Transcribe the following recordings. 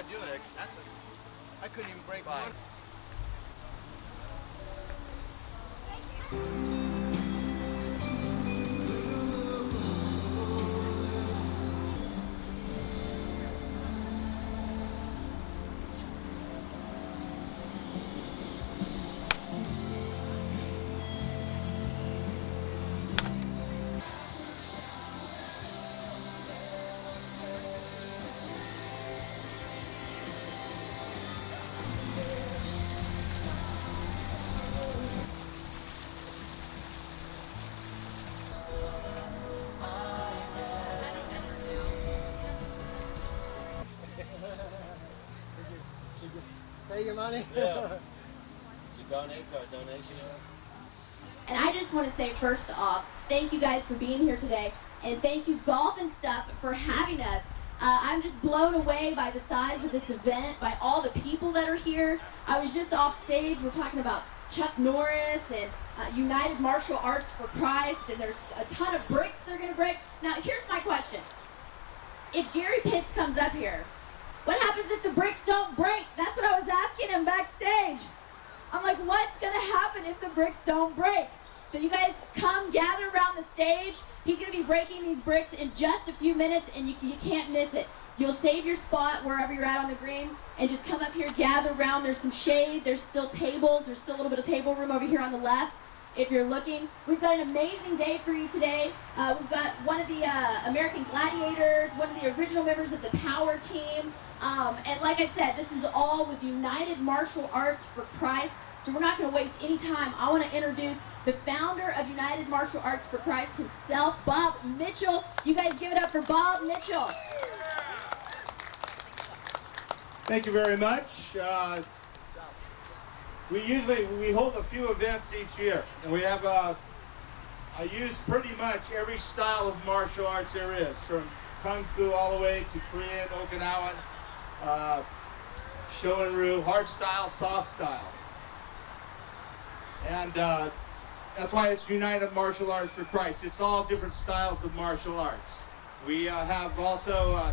That's 6. that's I couldn't even break 5. one. Did you pay your money? Yeah. You donate to our donation. And I just want to say first off, thank you guys for being here today, and thank you Golf and Stuff for having us. I'm just blown away by the size of this event, by all the people that are here. I was just off stage, we're talking about Chuck Norris and United Martial Arts for Christ, and there's a ton of bricks they're going to break. Now here's my question. If Gary Pitts comes up here, what happens if the bricks don't break? That's what I was asking him backstage. I'm like, what's going to happen if the bricks don't break? So you guys come gather around the stage. He's going to be breaking these bricks in just a few minutes, and you can't miss it. You'll save your spot wherever you're at on the green, and just come up here, gather around. There's some shade. There's still tables. There's still a little bit of table room over here on the left if you're looking. We've got an amazing day for you today. We've got one of the American Gladiators, one of the original members of the Power Team. And like I said, this is all with United Martial Arts for Christ. So we're not going to waste any time. I want to introduce the founder of United Martial Arts for Christ himself, Bob Mitchell. You guys give it up for Bob Mitchell. Thank you very much. We hold a few events each year, and we have I use pretty much every style of martial arts there is, from Kung Fu all the way to Korean, Okinawan, Shorin-ryu, hard style, soft style. And that's why it's United Martial Arts for Christ. It's all different styles of martial arts. We have also,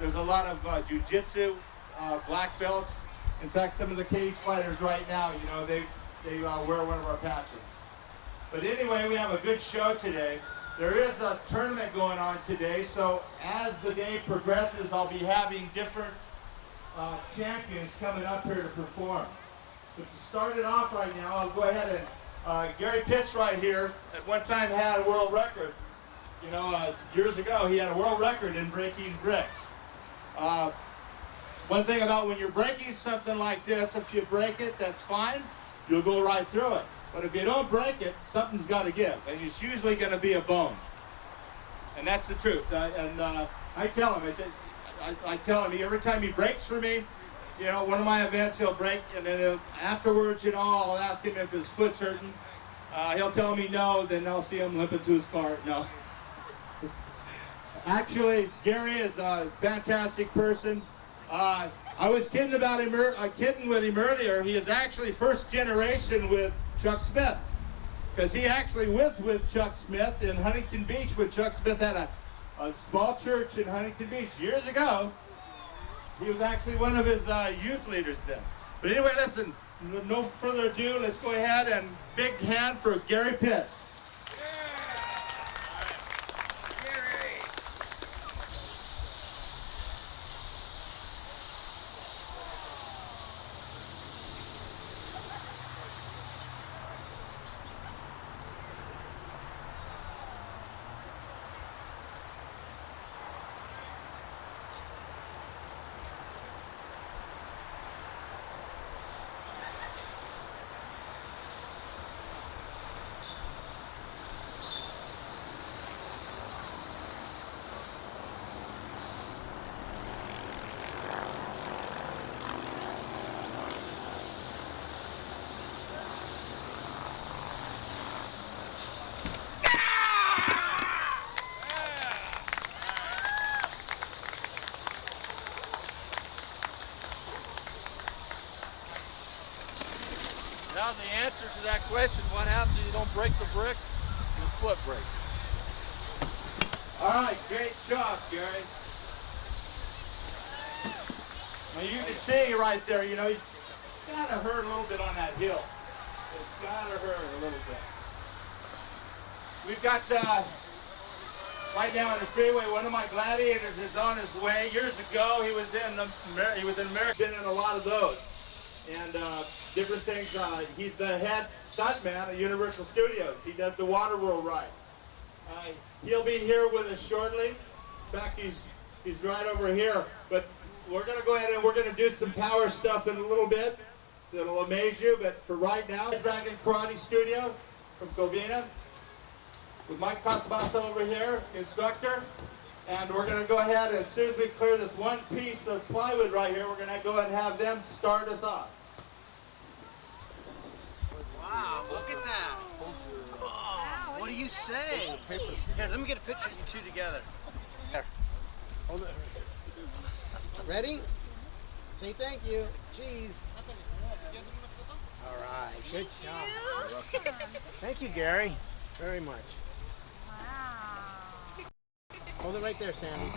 there's a lot of jiu-jitsu, black belts. In fact, some of the cage fighters right now, you know, they wear one of our patches. But anyway, we have a good show today. There is a tournament going on today, so as the day progresses, I'll be having different champions coming up here to perform. But to start it off right now, I'll go ahead and Gary Pitts right here at one time had a world record. You know, years ago he had a world record in breaking bricks. One thing about when you're breaking something like this, if you break it, that's fine. You'll go right through it. But if you don't break it, something's got to give, and it's usually going to be a bone. And that's the truth. I tell him, I tell him every time he breaks for me, you know, one of my events he'll break, and then afterwards, you know, I'll ask him if his foot's hurting. He'll tell me no, then I'll see him limping to his car. No. Actually, Gary is a fantastic person. I was kidding about him, kidding with him earlier. He is actually first generation with Chuck Smith, because he actually was with Chuck Smith in Huntington Beach when Chuck Smith had a small church in Huntington Beach years ago. He was actually one of his youth leaders then. But anyway, listen, no further ado, let's go ahead and big hand for Gary Pitts. Now the answer to that question, what happens if you don't break the brick? Your foot breaks. All right, great job, Gary. Now you can see right there, you know, it's gotta hurt a little bit on that hill. It's gotta hurt a little bit. We've got, right now on the freeway, one of my gladiators is on his way. Years ago, he was in America, been in a lot of those. And different things, he's the head stuntman at Universal Studios. He does the Waterworld ride. He'll be here with us shortly. In fact, he's right over here. But we're gonna go ahead and we're gonna do some power stuff in a little bit that'll amaze you. But for right now, Dragon Karate Studio from Covina with Mike Casabasso over here, instructor. And we're gonna go ahead and as soon as we clear this one piece of plywood right here, we're gonna go ahead and have them start us off. Wow, look at that. Oh, what do you say? Here, let me get a picture of you two together. Here. Hold it. Ready? Say thank you. Cheese. All right, good job. Thank you, Gary, very much. Wow. Hold it right there, Sammy.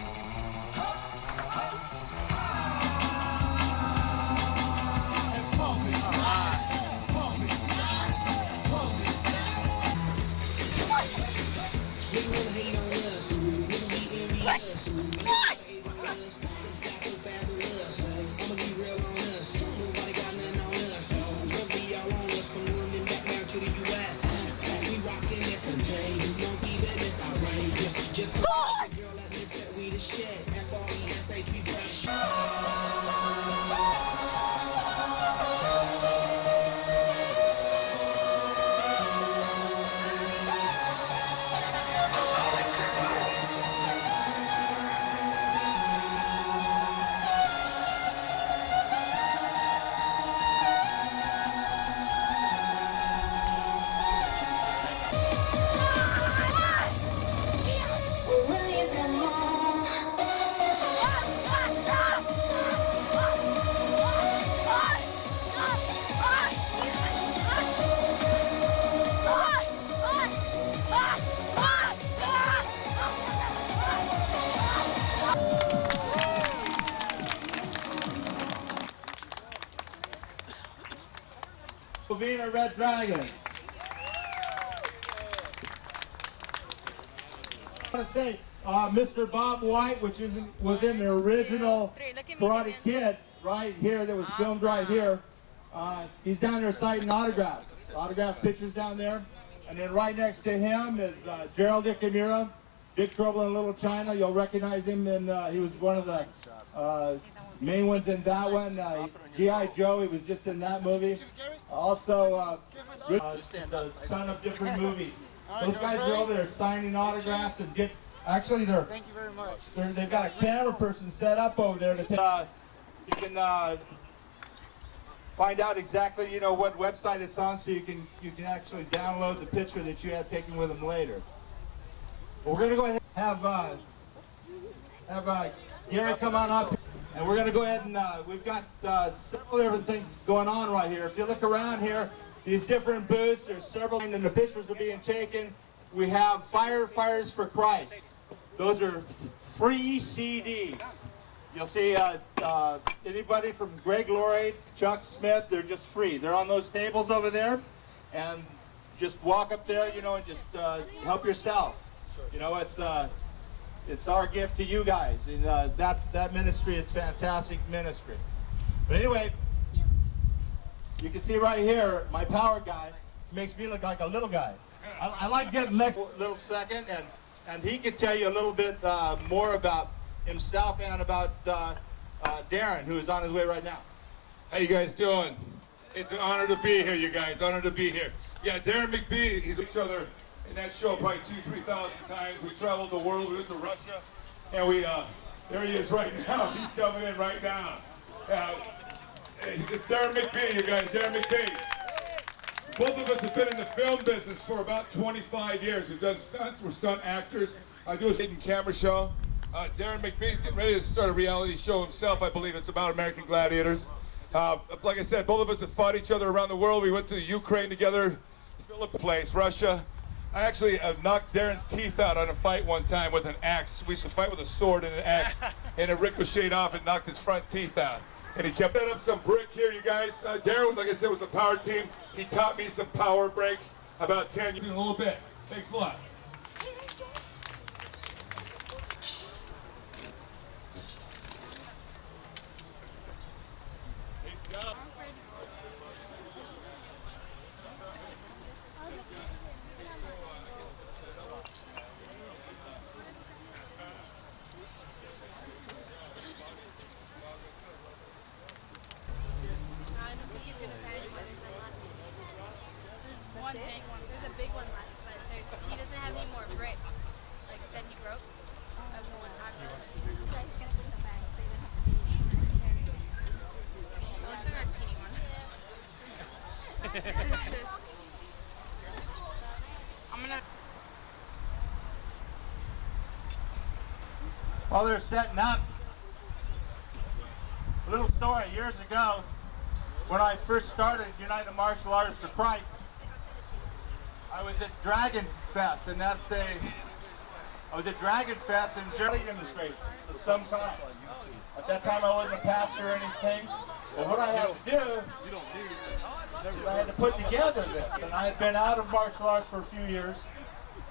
Covina Red Dragon. I want to say, Mr. Bob White, which was in the original Karate Kid, right here, that was filmed right here. He's down there signing autographs, autograph pictures down there. And then right next to him is Gerald Ikamura, Big Trouble in Little China. You'll recognize him, and he was one of the main ones in that one. G.I. Joe, he was just in that movie. Also, a ton of different movies. Those guys are over there signing autographs and actually they're, thank you very much. They've got a camera person set up over there to you can find out exactly, you know, what website it's on, so you can actually download the picture that you had taken with them later. Well, we're gonna go ahead and have Gary come on up. And we're going to go ahead and we've got several different things going on right here. If you look around here, these different booths, there's several, and the pictures are being taken. We have Firefighters for Christ. Those are free CDs. You'll see anybody from Greg Laurie, Chuck Smith, they're just free. They're on those tables over there, and just walk up there, you know, and just help yourself. You know, it's our gift to you guys, and that ministry is fantastic ministry. But anyway, you can see right here, my power guy makes me look like a little guy. I like getting next little second, and he can tell you a little bit more about himself and about Darren, who is on his way right now. How you guys doing? It's an honor to be here, you guys. Honor to be here. Yeah, Darren McBee, he's each other in that show probably 2,000 to 3,000 times. We traveled the world. We went to Russia, and we there he is right now. He's coming in right now. It's Darren McBee, you guys. Darren McBee. Both of us have been in the film business for about 25 years. We've done stunts. We're stunt actors. I do a hidden camera show. Darren McBee's getting ready to start a reality show himself. I believe it's about American gladiators. Like I said, both of us have fought each other around the world. We went to the Ukraine together, Philip place, Russia. I actually knocked Darren's teeth out on a fight one time with an axe. We used to fight with a sword and an axe, and it ricocheted off and knocked his front teeth out. and he kept that up some brick here, you guys. Darren, like I said, with the power team, he taught me some power breaks about 10 in a little bit. Thanks a lot. There's a big one left, but he doesn't have any more bricks like that he broke. That's the one I'm gonna. It looks like a teeny one. I'm gonna. While they're setting up, a little story. Years ago, when I first started United Martial Arts for Christ, I was at Dragon Fest, and I was at Dragon Fest in jelly demonstration of some kind. At that time, I wasn't a pastor or anything. But what I had to do is I had to put together this, and I had been out of martial arts for a few years,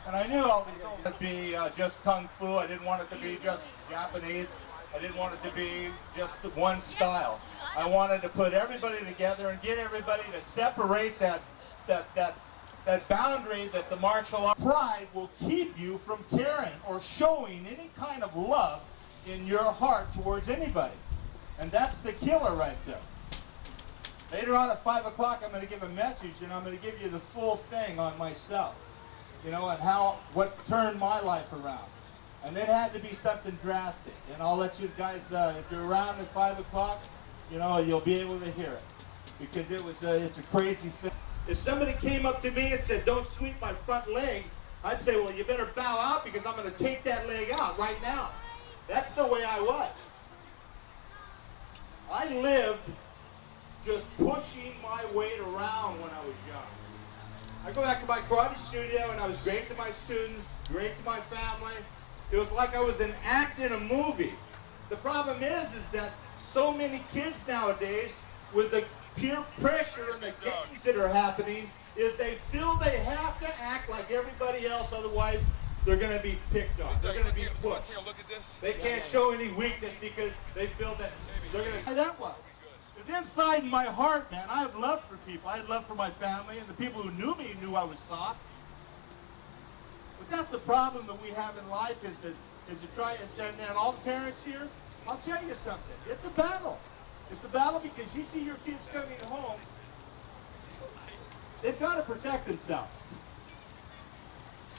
and I knew all these would be just kung fu. I didn't want it to be just Japanese. I didn't want it to be just one style. I wanted to put everybody together and get everybody to separate that boundary that the martial art pride will keep you from caring or showing any kind of love in your heart towards anybody. And that's the killer right there. Later on at 5 o'clock, I'm going to give a message, and I'm going to give you the full thing on myself, you know, and what turned my life around. And it had to be something drastic. And I'll let you guys, if you're around at 5 o'clock, you know, you'll be able to hear it. Because it's a crazy thing. If somebody came up to me and said, don't sweep my front leg, I'd say, well, you better bow out because I'm going to take that leg out right now. That's the way I was. I lived just pushing my weight around when I was young. I go back to my karate studio, and I was great to my students, great to my family. It was like I was an act in a movie. The problem is that so many kids nowadays, with the peer pressure and the games that are happening, is they feel they have to act like everybody else, otherwise they're going to be picked on. They're going to be pushed. They can't show any weakness because they feel that they're going to... That was. Because inside my heart, man, I have love for people. I have love for my family, and the people who knew me knew I was soft. But that's the problem that we have in life, is you try, and all parents here, I'll tell you something. It's a battle. It's a battle because you see your kids coming home, they've got to protect themselves.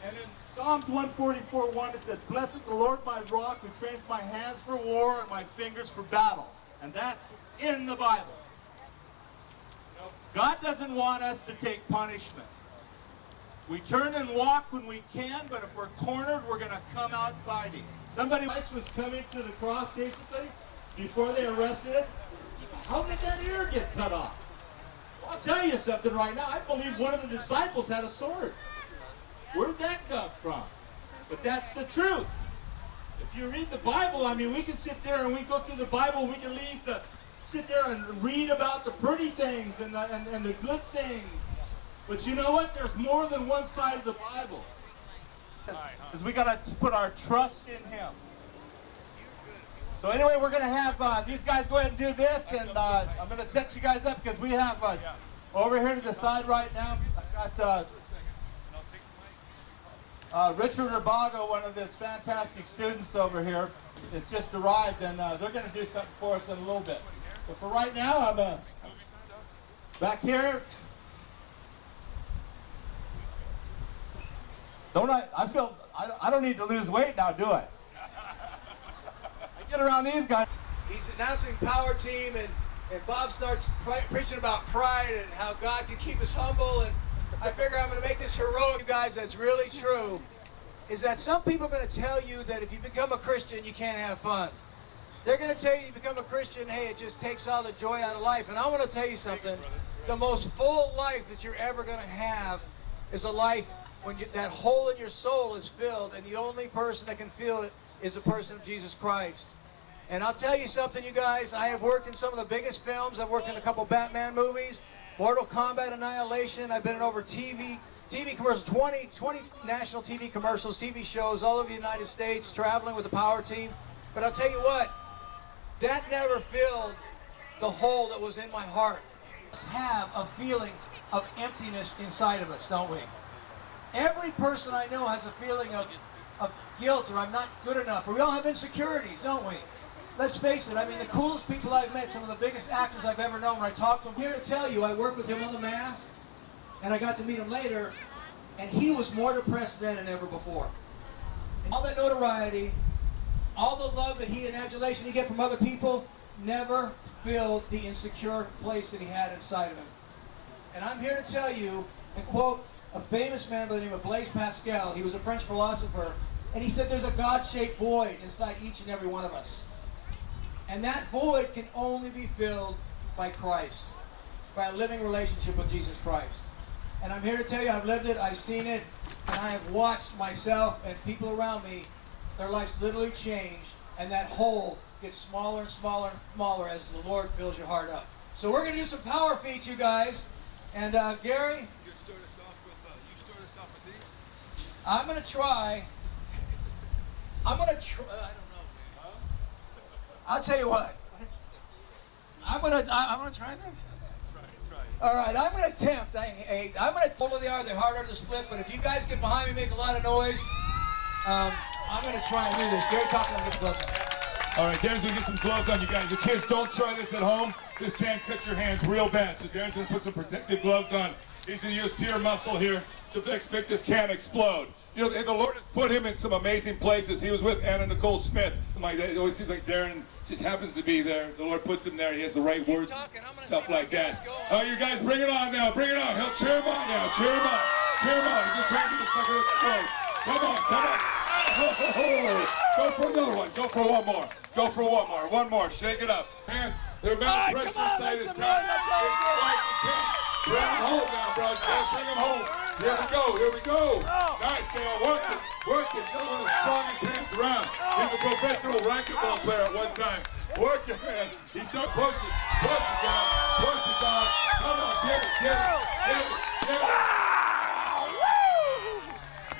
And in Psalms 144:1, it says, "Blessed the Lord my rock, who trains my hands for war and my fingers for battle." And that's in the Bible. God doesn't want us to take punishment. We turn and walk when we can, but if we're cornered, we're going to come out fighting. Somebody else was coming to the cross, basically, before they arrested it. How did that ear get cut off? Well, I'll tell you something right now. I believe one of the disciples had a sword. Where did that come from? But that's the truth. If you read the Bible, I mean, we can sit there and we go through the Bible, we can sit there and read about the pretty things and the good things. But you know what? There's more than one side of the Bible. Because we got to put our trust in Him. So anyway, we're going to have these guys go ahead and do this, and I'm going to set you guys up because we have over here to the side right now, I've got Richard Urbago, one of his fantastic students over here, has just arrived, and they're going to do something for us in a little bit. But for right now, I'm back here. I don't need to lose weight now, do I? I get around these guys. He's announcing Power Team, and Bob starts preaching about pride and how God can keep us humble, and I figure I'm going to make this heroic, you guys, that's really true, is that some people are going to tell you that if you become a Christian, you can't have fun. They're going to tell you become a Christian, hey, it just takes all the joy out of life. And I want to tell you something. The most full life that you're ever going to have is a life when that hole in your soul is filled, and the only person that can feel it is the person of Jesus Christ. And I'll tell you something, you guys, I have worked in some of the biggest films. I've worked in a couple Batman movies, Mortal Kombat Annihilation. I've been in over TV commercials, 20 national TV commercials, TV shows all over the United States, traveling with the Power Team. But I'll tell you what, that never filled the hole that was in my heart. We have a feeling of emptiness inside of us, don't we? Every person I know has a feeling of guilt, or I'm not good enough, or we all have insecurities, don't we? Let's face it, I mean, the coolest people I've met, some of the biggest actors I've ever known, when I talk to them, here to tell you, I worked with him on The Mask, and I got to meet him later, and he was more depressed then than ever before. And all that notoriety, all the love that he and adulation he get from other people, never filled the insecure place that he had inside of him. And I'm here to tell you, and quote a famous man by the name of Blaise Pascal. He was a French philosopher, and he said there's a God-shaped void inside each and every one of us. And that void can only be filled by Christ, by a living relationship with Jesus Christ. And I'm here to tell you, I've lived it, I've seen it, and I have watched myself and people around me, their lives literally change, and that hole gets smaller and smaller and smaller as the Lord fills your heart up. So we're going to do some power feats, you guys. And Gary, You start us off with these? I'm going to try. I don't know. I'll tell you what. I'm gonna try this. All right, I'm gonna attempt. I'm gonna follow the art. They're harder to split, but if you guys get behind me, make a lot of noise. I'm gonna try and do this. Gary, talk to me. Get gloves. All right, Darren's gonna get some gloves on you guys. The kids, don't try this at home. This can cut your hands real bad. So Darren's gonna put some protective gloves on. He's gonna use pure muscle here to make this can explode. You know, the Lord has put him in some amazing places. He was with Anna Nicole Smith. Like that, it always seems like Darren just happens to be there. The Lord puts him there. He has the right words, stuff like that. Oh, you guys, bring it on now. Bring it on. He'll cheer him on now. Cheer him on. Cheer him on. He's gonna try to get the sucker to explode. Come on, come on. Oh, go for another one. Go for one more. Go for one more. One more. Shake it up. Hands. There's amount of pressure inside his gun. Bring him home now, bro. Bring him home. Here we go. Here we go. Nice, Dale. Work it. Work it. He's one of the strongest hands around. He's a professional racquetball player at one time. Work it, man. He's done push it. Push it, dog. Push it, dog. Come on. Get it. Get it. Get it. Get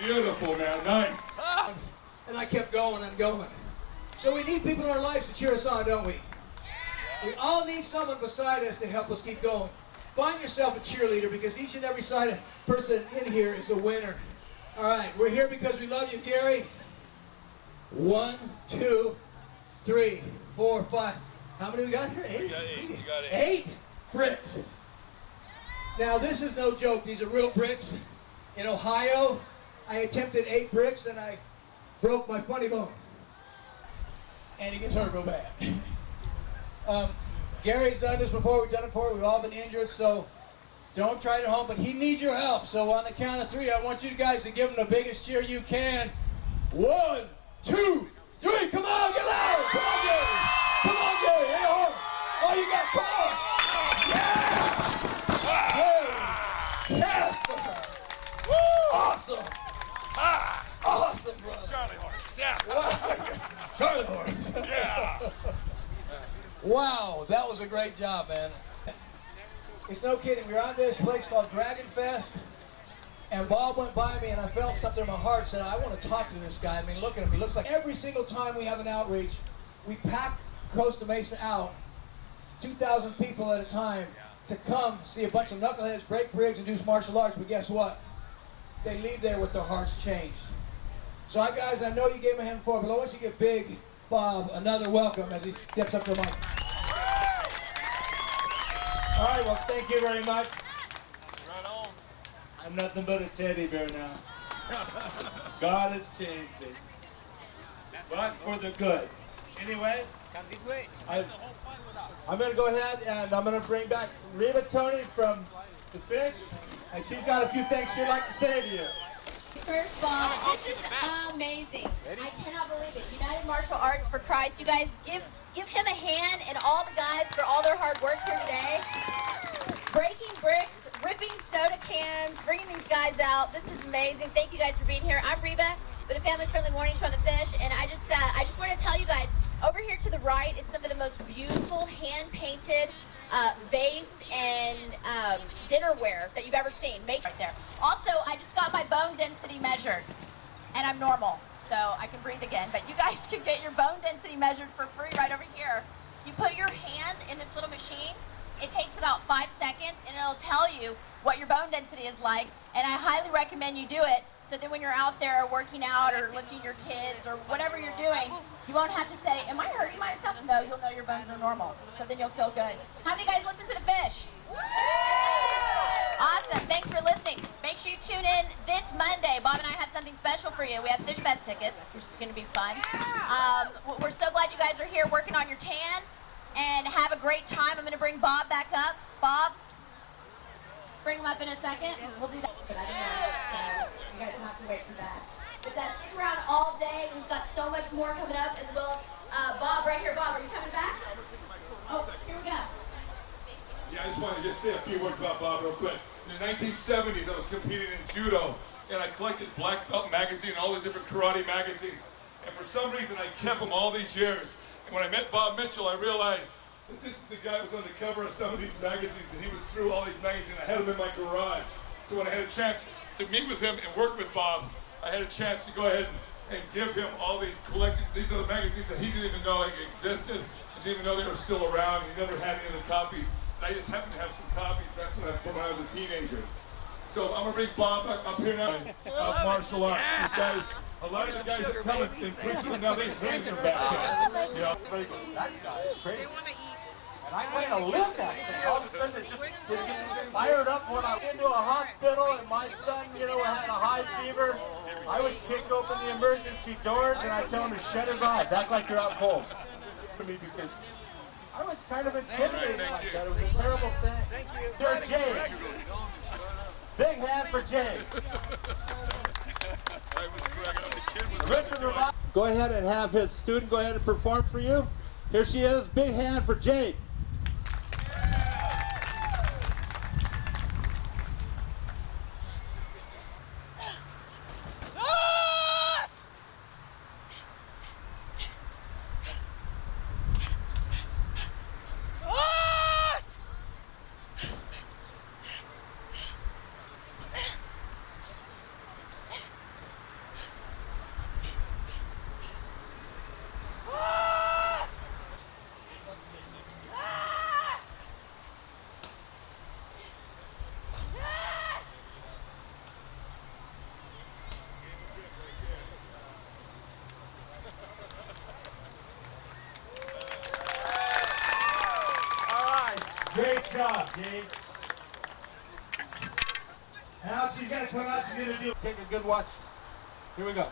it. Beautiful, man. Nice. And I kept going and going. So we need people in our lives to cheer us on, don't we? We all need someone beside us to help us keep going. Find yourself a cheerleader, because each and every person in here is a winner. All right, we're here because we love you, Gary. 1, 2, 3, 4, 5. How many we got here? 8? You got 8. You got 8. 8 bricks. Now, this is no joke. These are real bricks. In Ohio, I attempted 8 bricks, and I broke my funny bone. And it gets hurt real bad. Gary's done this before, we've done it before, we've all been injured, so don't try it at home, but he needs your help. So on the count of 3, I want you guys to give him the biggest cheer you can. 1, 2, 3, come on, get loud! Come on, Gary! Come on, Gary! Hey, oh, you got, come on! Yeah! Yes! Woo! Awesome! Awesome, brother! Charlie horse. Yeah. Charlie horse! Yeah. Wow, that was a great job, man. It's no kidding. We were on this place called Dragon Fest, and Bob went by me, and I felt something in my heart. Said, I want to talk to this guy. I mean, look at him. He looks like every single time we have an outreach, we pack Costa Mesa out, 2,000 people at a time, to come see a bunch of knuckleheads break bricks and do martial arts. But guess what? They leave there with their hearts changed. So, guys, I know you gave him a hand before, but I want you to give Big Bob another welcome as he steps up to the mic. All right, well, thank you very much. Right on. I'm nothing but a teddy bear now. God has changed me, but for the good. Anyway, I'm going to go ahead and I'm going to bring back Reba Tony from The Fish, and she's got a few things she'd like to say to you. First of all, this is amazing. I cannot believe it. United Martial Arts for Christ. You guys give him a hand, and all the guys for all their hard work here today. Breaking bricks, ripping soda cans, bringing these guys out. This is amazing. Thank you guys for being here. I'm Reba with the Family Friendly Morning Show on The Fish, and I just want to tell you guys, Over here to the right is some of the most beautiful hand-painted vase and dinnerware that you've ever seen. Make right there. Also, I just got my bone density measured, and I'm normal, so I can breathe again. But you guys can get your bone density measured for free right over here. You put your hand in this little machine. It takes about 5 seconds, and it'll tell you what your bone density is like. And I highly recommend you do it, so that when you're out there working out or lifting your kids or whatever you're doing, you won't have to say, am I hurting myself? No, you'll know your bones are normal. So then you'll feel good. How many guys listen to the fish? Awesome. Thanks for listening. Make sure you tune in this Monday. Bob and I have something special for you. We have Fish Fest tickets, which is going to be fun. We're so glad you guys are here working on your tan, and have a great time. I'm going to bring Bob back up. Bob, bring him up in a second. We'll do that. But I don't know, so you guys don't have to wait for that. But stick around all day. We've got so much more coming up, as well as Bob right here. Bob, are you coming back? Oh, here we go. Yeah, I just wanted to say a few words about Bob real quick. In the 1970s, I was competing in judo, and I collected Black Belt magazine, all the different karate magazines. And for some reason, I kept them all these years. And when I met Bob Mitchell, I realized that this is the guy who was on the cover of some of these magazines, and he was through all these magazines. I had him in my garage. So when I had a chance to meet with him and work with Bob, I had a chance to go ahead and give him all these these are the magazines that he didn't even know existed, didn't even know they were still around. He never had any of the copies. And I just happened to have some copies back when I was a teenager. So I'm gonna bring Bob up here now of martial arts. These guys, a lot of the guys that come in Princeton now, they hate their back. You know, Everybody goes, that guy is crazy. And I kind of live that thing. All of a sudden, it just fired up when I went into a hospital and my son, you know, had a high fever. I would kick open the emergency doors and I'd tell him to shut his eyes, act like you're out cold. For me, because I was kind of intimidated like that. It was a terrible thing. Thank you. Sir Jay. Big hand for Jay. Richard, go ahead and have his student go ahead and perform for you. Here she is. Big hand for Jade. Great job, Dave. Now she's going to come out, she's going to do, take a good watch. Here we go.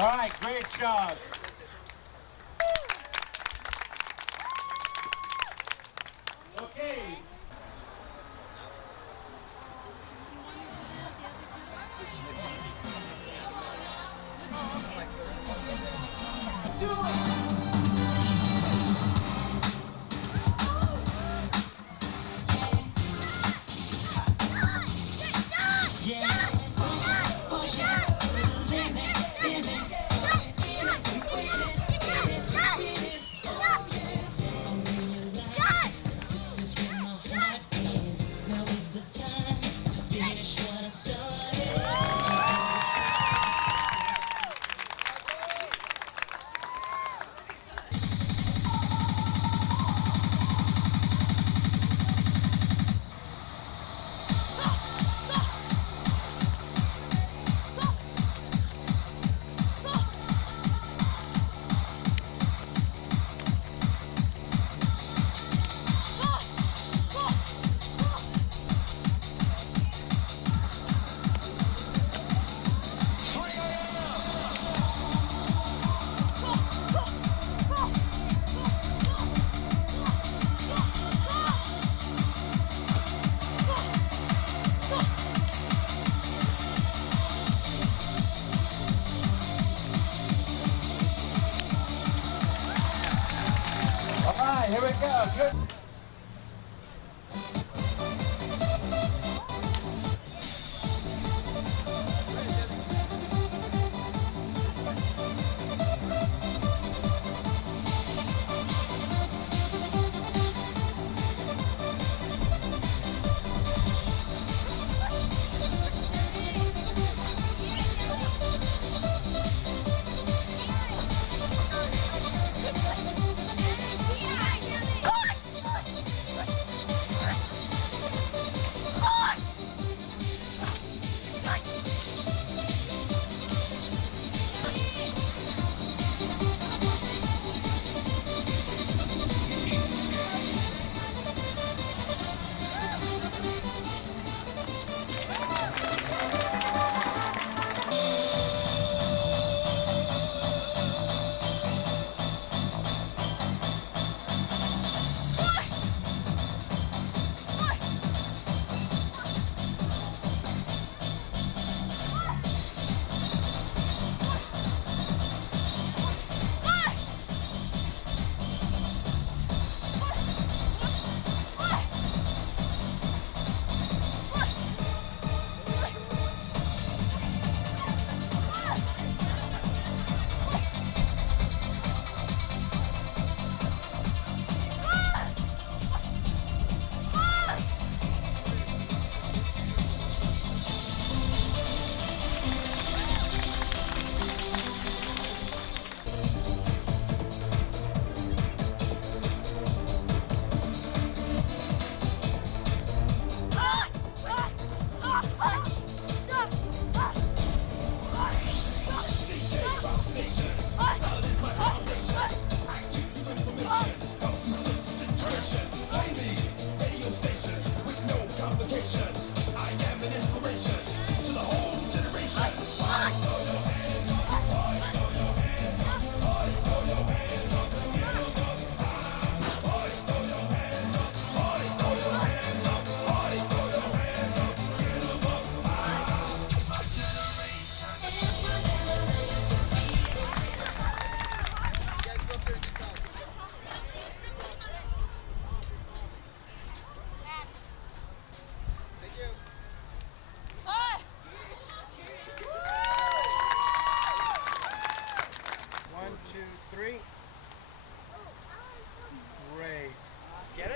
All right, great job. Okay. Do it.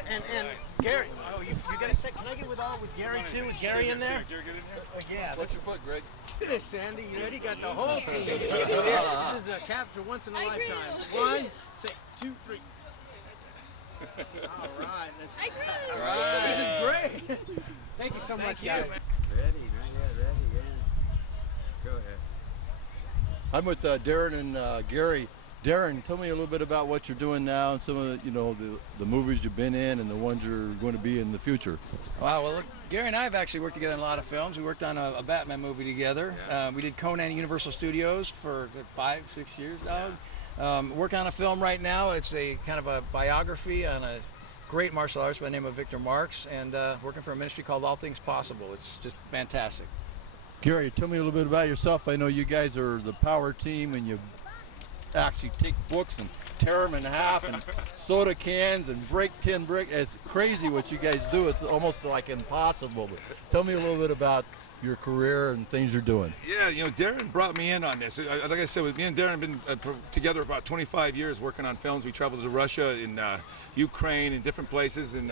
And Gary, you gotta say, can I get with Gary too? With Gary in there? Yeah. What's your foot, Greg? Look at this, Sandy. You ready? Got the whole team. This is a capture once in a lifetime. 1, say 2, 3. All right. All right. This is great. Thank you so much, guys. Ready, yeah. Go ahead. I'm with Darren and Gary. Darren, tell me a little bit about what you're doing now and some of the movies you've been in and the ones you're going to be in the future. Wow, well, look, Gary and I have actually worked together in a lot of films. We worked on a Batman movie together. Yeah. We did Conan at Universal Studios for 5, 6 years now. Working on a film right now. It's a kind of a biography on a great martial artist by the name of Victor Marx, and working for a ministry called All Things Possible. It's just fantastic. Gary, tell me a little bit about yourself. I know you guys are the power team and you actually take books and tear them in half and soda cans and break 10 bricks. It's crazy what you guys do. It's almost like impossible. But tell me a little bit about your career and things you're doing. Yeah, Darren brought me in on this. Like I said, with me and Darren have been together about 25 years working on films. We traveled to Russia and Ukraine and different places and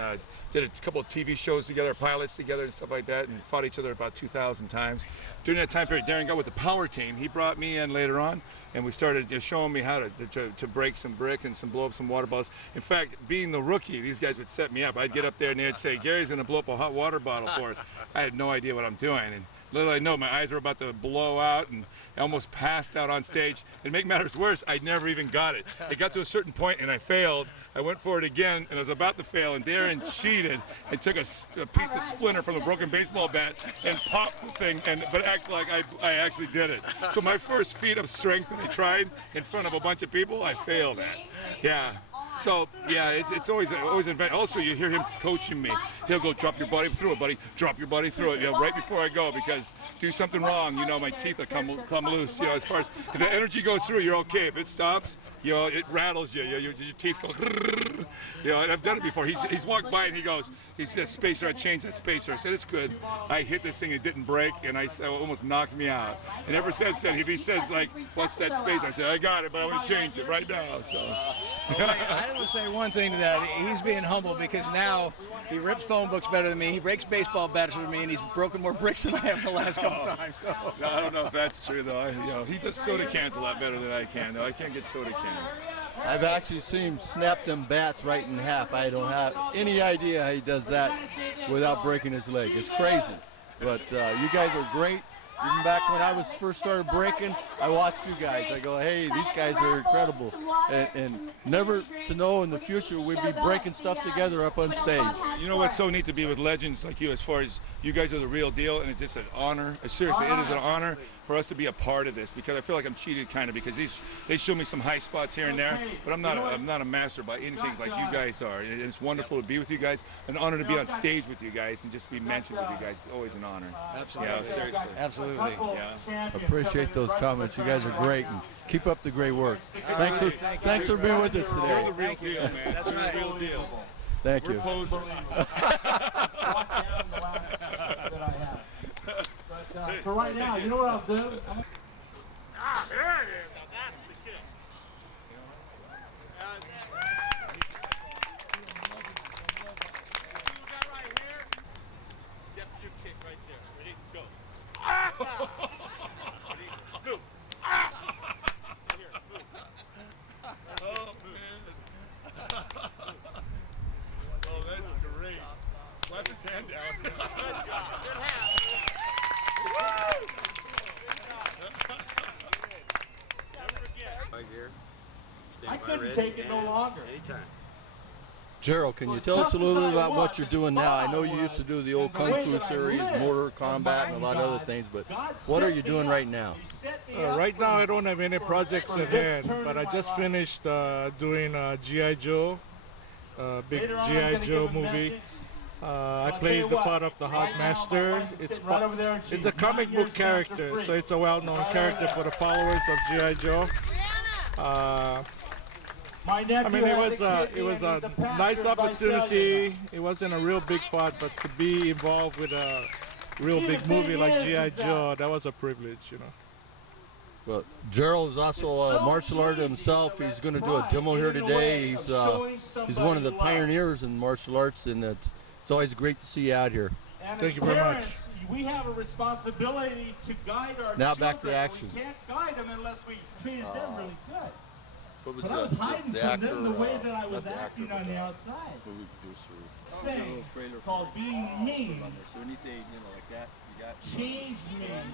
did a couple of TV shows together, pilots together and stuff like that, and fought each other about 2,000 times. During that time period, Darren got with the power team. He brought me in later on, and we started showing me how to break some brick and blow up some water bottles. In fact, being the rookie, these guys would set me up. I'd get up there and they'd say, Gary's going to blow up a hot water bottle for us. I had no idea what I'm doing. And little I know, my eyes were about to blow out and I almost passed out on stage. And to make matters worse, I never even got it. It got to a certain point and I failed. I went for it again and I was about to fail, and Darren cheated and took a piece of splinter from a broken baseball bat and popped the thing, but acted like I actually did it. So my first feat of strength that I tried in front of a bunch of people, I failed at. Yeah. So yeah, it's always also you hear him coaching me. He'll go, drop your body through it, buddy. Drop your body through it. Right before I go, because do something wrong, my teeth will come loose. As far as if the energy goes through, you're okay. If it stops, it rattles you. Your teeth go. And I've done it before. He's walked by and he said, spacer. I changed that spacer. I said, it's good. I hit this thing, it didn't break, and it almost knocked me out. And ever since then, if he says what's that spacer? I said, I got it, but I want to change it right now. So. I want to say one thing to that. He's being humble because now he rips phone books better than me. He breaks baseball bats better than me, and he's broken more bricks than I have the last couple times. So. No, I don't know if that's true though. He does soda cans a lot better than I can. Though I can't get soda cans. I've actually seen him snap them bats right in half. I don't have any idea how he does that without breaking his leg. It's crazy. But you guys are great. Even back when I was first started breaking, I watched you guys. I go, hey, these guys are incredible. And never to know in the future we'd be breaking stuff together up on stage. You know what's so neat to be with legends like you, as far as you guys are the real deal, and it's just an honor. Seriously, it is an honor for us to be a part of this, because I feel like I'm cheated kind of, because they show me some high spots here and there, but I'm not a master by anything like you guys are. And it's wonderful to be with you guys, an honor to be on stage with you guys and just be mentioned with you guys. It's always an honor. Absolutely. Yeah, seriously. Absolutely. Yeah. Appreciate those comments. You guys are great, and keep up the great work. Thanks for being with us today. You're the real deal, man. That's right. The real deal. Thank We're you. posers. For right now, you know what I'll do? There it is. Now that's the kick. Right here. Step to your kick right there. Ready? Go. Ready? Move. Here, move. Oh, man. Oh, that's great. Slap his hand down. Good job. Good hand. I couldn't take it no longer. Anytime. Gerald, can you tell us a little bit about what you're doing now? I know you used to do the old Kung Fu series, Mortal Kombat, and a lot of other things, but what are you doing right now? Right now I don't have any projects at hand, but I just finished doing G.I. Joe, big G.I. Joe movie. I played the part of the Hog Master. It's a comic book character, so it's a well-known character for the followers of G.I. Joe. I mean, it was a nice opportunity. It wasn't a real big part, but to be involved with a real big movie like G.I. Joe, that was a privilege, you know. Well, Gerald is also a martial artist himself. He's going to do a demo here today. He's one of the pioneers in martial arts, and it's always great to see you out here. Thank you very much. We have a responsibility to guide our Now children. back to action. We can't guide them unless we treated them really good. What was But I was hiding the from actor, them the way that I was not the acting actor, on but the outside. movie producer. Thing Trailer called Being Mean So anything, like that, you got changed me, and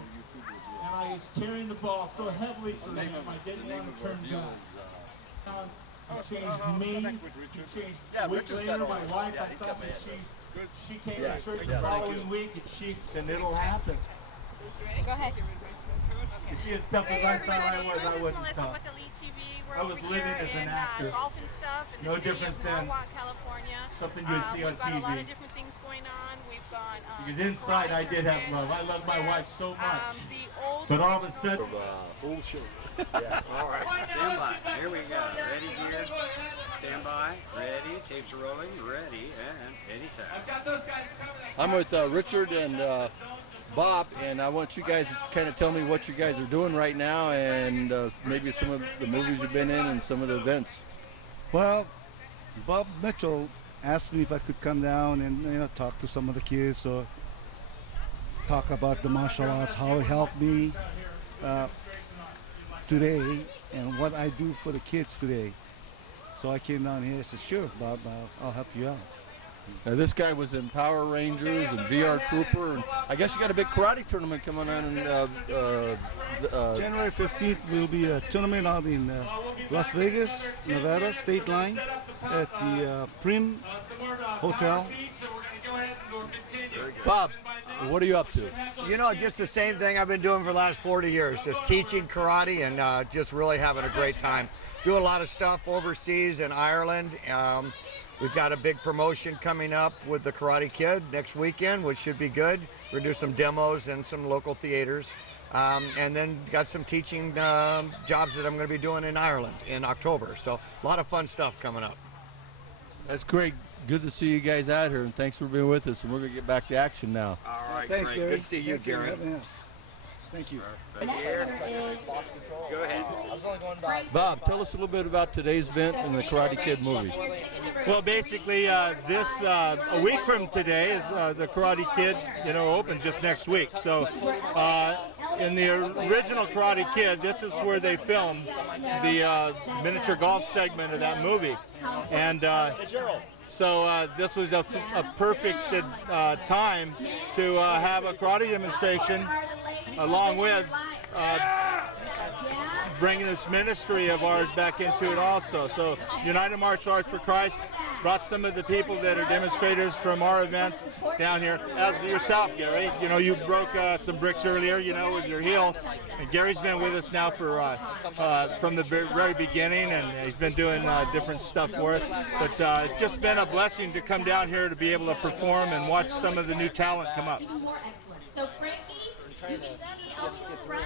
I was carrying the ball so heavily for them. I didn't want to turn back. It changed me. It changed a week later. My wife, I thought that she came to church the following week, and it'll happen. Go ahead. You see, as tough as I thought I was, This I is wasn't Melissa tough. with Elite TV. We're I was over living here as an in actor. golf and stuff in the No city different of than Norwalk, California. something you'd see on We've got a lot TV. of different things going on. We've got Because inside I did have love. I love my wife so much. the old But all of a sudden, bullshit. All right, stand by. Here we go. Ready here. Stand by. Ready. Tapes are rolling. Ready. And anytime. I'm with Richard and Bob, and I want you guys to kind of tell me what you guys are doing right now, and maybe some of the movies you've been in and some of the events. Well, Bob Mitchell asked me if I could come down and talk to some of the kids or talk about the martial arts, how it helped me today, and what I do for the kids today. So I came down here and said, sure, Bob, I'll help you out. Now, this guy was in Power Rangers and VR Trooper, and I guess you got a big karate tournament coming on in January 15th will be a tournament out in Las Vegas, Nevada, state line, at the Prim Hotel. Bob, what are you up to? You know, just the same thing I've been doing for the last 40 years, just teaching karate and just really having a great time. Do a lot of stuff overseas in Ireland. We've got a big promotion coming up with the Karate Kid next weekend, which should be good. We're gonna do some demos in some local theaters. And then got some teaching jobs that I'm gonna be doing in Ireland in October. So a lot of fun stuff coming up. That's great. Good to see you guys out here, and thanks for being with us. And we're going to get back to action now. All right, Thanks, great. Gary. Good to see you, Thank Gary. Thank you. The next winner is Go ahead. Bob, tell us a little bit about today's event and the Karate Kid movie. well, basically, a week from today is the Karate Kid, opens just next week. So, in the original Karate Kid, this is where they filmed the miniature golf segment of that movie, and so this was a perfect time to have a karate demonstration, along with bringing this ministry of ours back into it also. So United Martial Arts for Christ brought some of the people that are demonstrators from our events down here, as yourself, Gary. You broke some bricks earlier, with your heel. And Gary's been with us now for from the very beginning, and he's been doing different stuff for us. But it's just been a blessing to come down here to be able to perform and watch some of the new talent come up. So Frankie, you can see me out in front.